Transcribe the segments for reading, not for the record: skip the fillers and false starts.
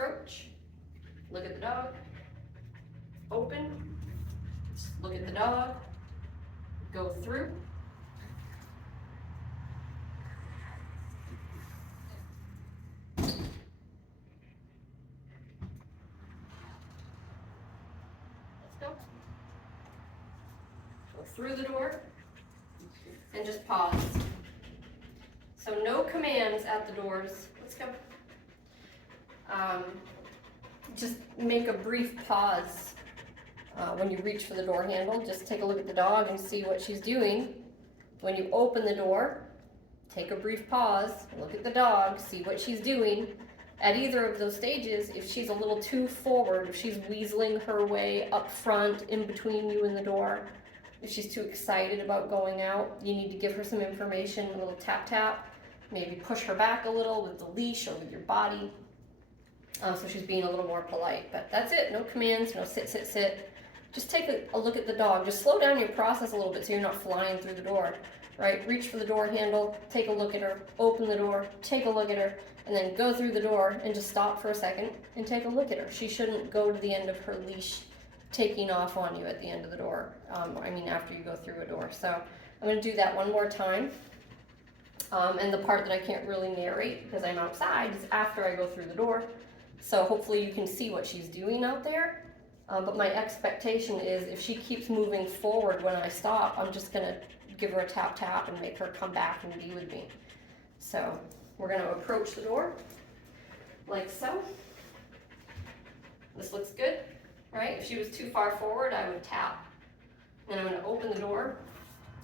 approach, look at the dog, open, look at the dog, go through. Let's go through the door and just pause. So no commands at the doors. Let's go. Just make a brief pause when you reach for the door handle. Just take a look at the dog and see what she's doing. When you open the door, take a brief pause, look at the dog, see what she's doing. At either of those stages, if she's a little too forward, if she's weaseling her way up front in between you and the door, if she's too excited about going out, you need to give her some information, a little tap tap, maybe push her back a little with the leash or with your body. So she's being a little more polite, but that's it. No commands, no sit, sit, sit. Just take a look at the dog. Just slow down your process a little bit so you're not flying through the door, right? Reach for the door handle, take a look at her, open the door, take a look at her, and then go through the door and just stop for a second and take a look at her. She shouldn't go to the end of her leash taking off on you at the end of the door. After you go through a door. So I'm gonna do that one more time. And the part that I can't really narrate because I'm outside is after I go through the door. So hopefully you can see what she's doing out there. But my expectation is if she keeps moving forward when I stop, I'm just gonna give her a tap tap and make her come back and be with me. So we're gonna approach the door like so. This looks good, right? If she was too far forward, I would tap. Then I'm gonna open the door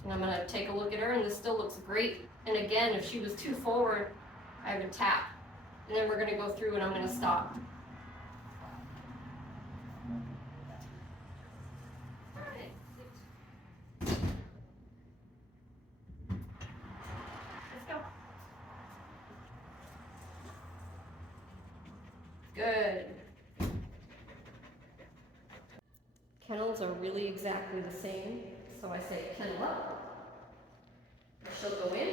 and I'm gonna take a look at her, and this still looks great. And again, if she was too forward, I would tap. And then we're gonna go through and I'm gonna stop. All right. Let's go. Good. Kennels are really exactly the same. So I say kennel up. She'll go in.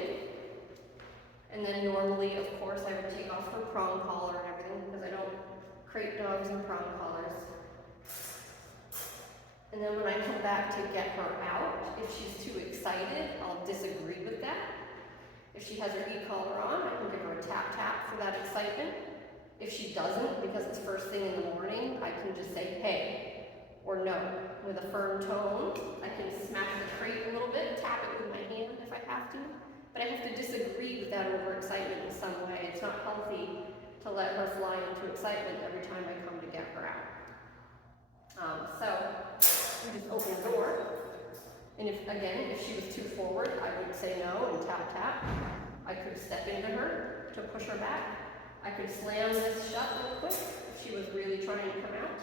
And then normally, of course, I would take off her prong collar and everything because I don't crate dogs in prong collars. And then when I come back to get her out, if she's too excited, I'll disagree with that. If she has her e-collar on, I can give her a tap tap for that excitement. If she doesn't, because it's first thing in the morning, I can just say hey or no with a firm tone. I can smack the crate a little bit, tap it with my hand if I have to. But I have to disagree with that overexcitement in some way. It's not healthy to let her fly into excitement every time I come to get her out. So we just open the door. And if she was too forward, I would say no and tap tap. I could step into her to push her back. I could slam this shut real quick if she was really trying to come out.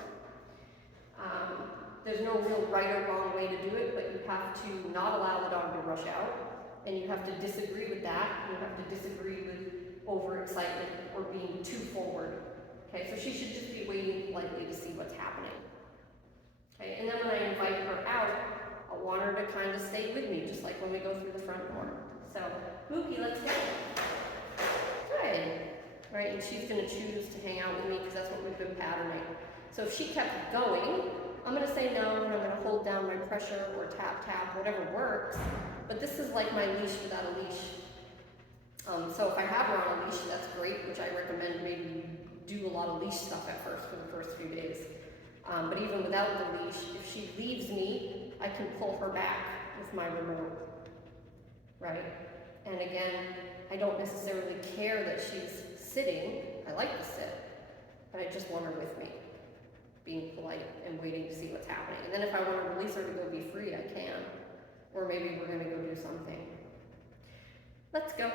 There's no real right or wrong way to do it, but you have to not allow the dog to rush out. And you have to disagree with that. You have to disagree with overexcitement or being too forward. Okay, so she should just be waiting politely to see what's happening. Okay, and then when I invite her out, I want her to kind of stay with me, just like when we go through the front door. So, Mookie, let's go. Good. Right, and she's going to choose to hang out with me because that's what we've been patterning. So if she kept going, I'm going to say no, and I'm going to hold down my pressure or tap tap, whatever works. But this is like my leash without a leash. So if I have her on a leash, that's great, which I recommend maybe you do a lot of leash stuff at first for the first few days. But even without the leash, if she leaves me, I can pull her back with my remote, right? And again, I don't necessarily care that she's sitting. I like to sit, but I just want her with me, being polite and waiting to see what's happening. And then if I want to release her to go be free, I can. Or maybe we're going to go do something. Let's go.